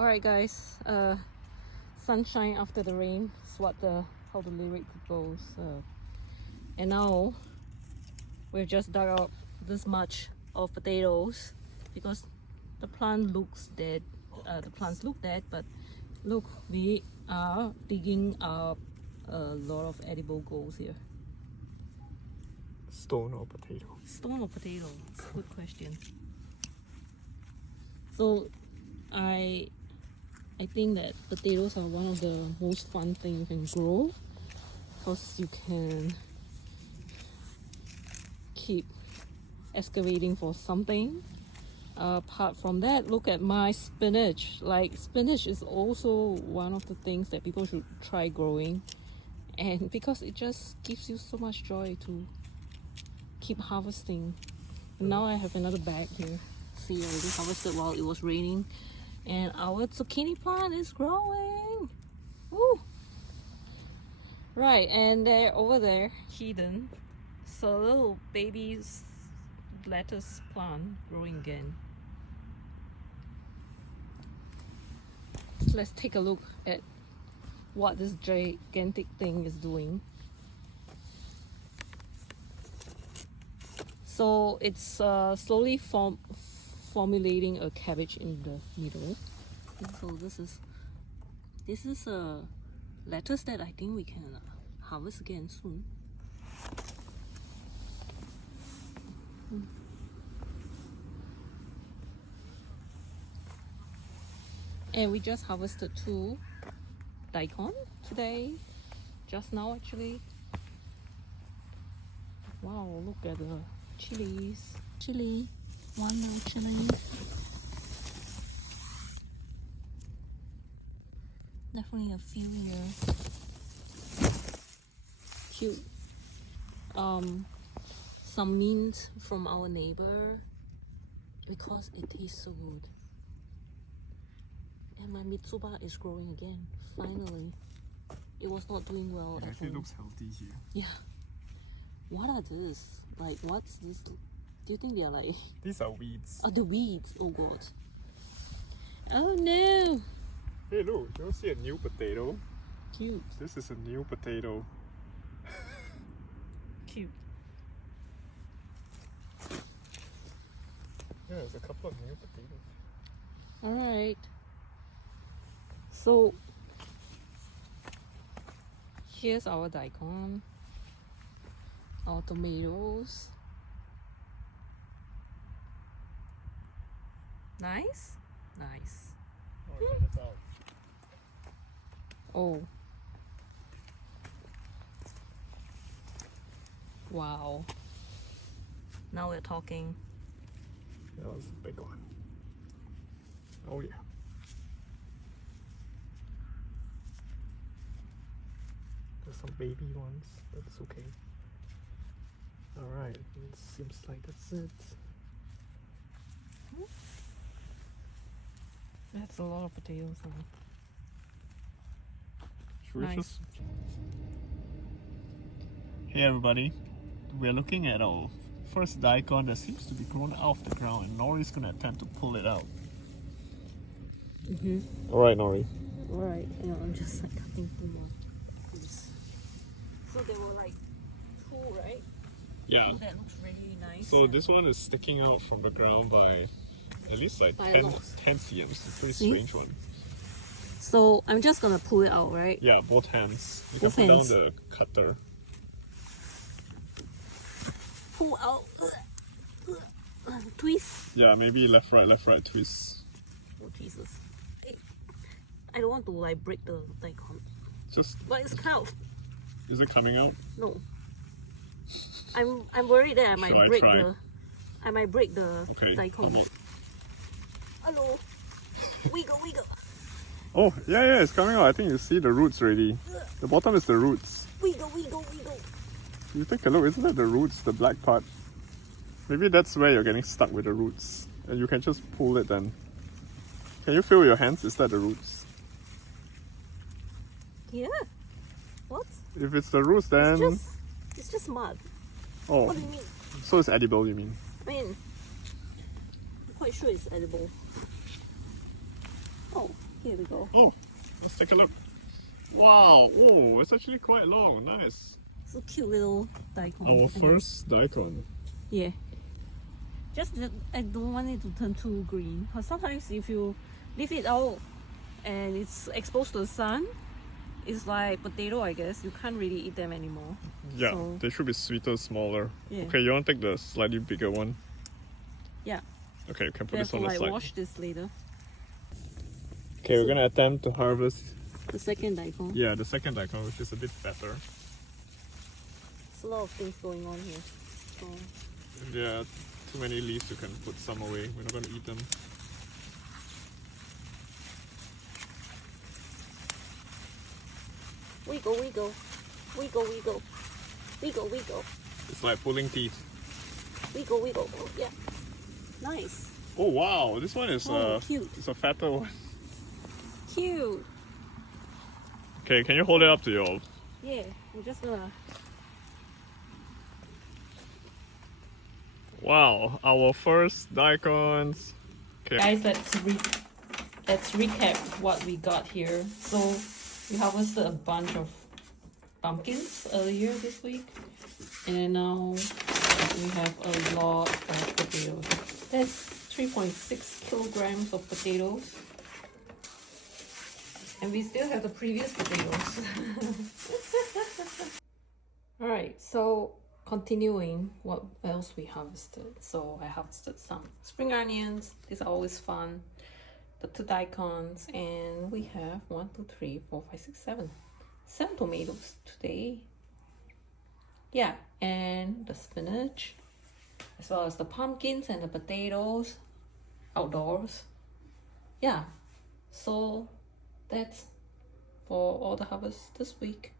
Alright guys, sunshine after the rain is what how the lyric goes. And now we've just dug out this much of potatoes because the plant looks dead. The plants look dead, but look, we are digging up a lot of edible goals here. Stone or potato? Stone or potato? It's a good question. So I think that potatoes are one of the most fun things you can grow because you can keep excavating for something. Apart from that, look at my spinach. Like, spinach is also one of the things that people should try growing, and because it just gives you so much joy to keep harvesting. And now I have another bag here. See, I already harvested while it was raining, and our zucchini plant is growing. Woo! Right, and they're over there hidden, so little baby lettuce plant growing again. Let's take a look at what this gigantic thing is doing. So it's slowly formulating a cabbage in the middle. So this is a lettuce that I think we can harvest again soon. And we just harvested 2 daikon today, just now actually. Wow, look at the chilies. One little chili. Definitely a few here. Cute. Some mint from our neighbor because it tastes so good. And my mitsuba is growing again, finally. It was not doing well It at actually home. looks healthy here. Yeah. What are this? Like, what's this? Do you think they are like... These are weeds. Oh, the weeds. Oh god. Oh no. Hey look, you see a new potato? Cute. This is a new potato. Cute. Yeah, there's a couple of new potatoes. Alright. So, here's our daikon. Our tomatoes. Nice? Nice. Oh, check this out. Oh. Wow. Now we're talking. That was a big one. Oh yeah. There's some baby ones, but it's okay. Alright, it seems like that's it. That's a lot of potatoes, huh? Should we Nice. just... Hey everybody, we're looking at our first daikon that seems to be grown out of the ground, and Nori's gonna attempt to pull it out. Alright, Nori. Alright, I'm just like cutting 2 more pieces. So there were like 2, right? Yeah. So that looks really nice. So this one is sticking out from the ground by at least like By a 10 lot. cms. It's a pretty See? strange one. So I'm just gonna pull it out, right? Yeah, both hands. You Both can put hands. down the cutter. Pull out. Twist. Yeah, maybe left, right, twist. Oh Jesus. I don't want to like break the daikon. Just, But it's kind of... is it coming out? No. I'm worried that I might Shall I break try? I might break the Okay, daikon. come on. Hello. Wiggle. Oh, yeah, it's coming out. I think you see the roots already. The bottom is the roots. Wiggle. You take a look, isn't that the roots, the black part? Maybe that's where you're getting stuck with the roots. And you can just pull it then. Can you feel with your hands? Is that the roots? Yeah. What? If it's the roots, then... It's just mud. Oh, What do you mean? so it's edible, you mean? I mean, I'm quite sure it's edible. Oh, Here we go. Oh, let's take a look. Wow, oh, it's actually quite long. Nice. So cute little daikon. Our And first daikon. yeah. Just that I don't want it to turn too green. Because sometimes if you leave it out and it's exposed to the sun, it's like potato, I guess. You can't really eat them anymore. Yeah, So, they should be sweeter, smaller. yeah. Okay, you want to take the slightly bigger one? Yeah. Okay, you can put We have this to on the like side. wash this later. Okay, we're gonna attempt to harvest. The second daikon. Yeah, the second daikon, which is a bit fatter. There's a lot of things going on here. So, If there are too many leaves, you can put some away. We're not gonna eat them. wiggle, wiggle. Wiggle, wiggle. Wiggle, wiggle. It's like pulling teeth. Wiggle, wiggle. Oh, yeah. Nice. Oh wow, this one is cute. It's a fatter one. Cute. Okay, can you hold it up to your? Yeah, I'm just gonna. Wow, our first daikons. Okay. Guys, let's recap what we got here. So we harvested a bunch of pumpkins earlier this week, and now we have a lot of potatoes. That's 3.6 kilograms of potatoes, and we still have the previous potatoes. All right, so continuing, what else we harvested? So I harvested some spring onions. These are always fun. The 2 daikons, and we have 1, 2, 3, 4, 5, 6, 7 tomatoes today. Yeah, and the spinach, as well as the pumpkins and the potatoes outdoors. Yeah, so that's for all the harvest this week.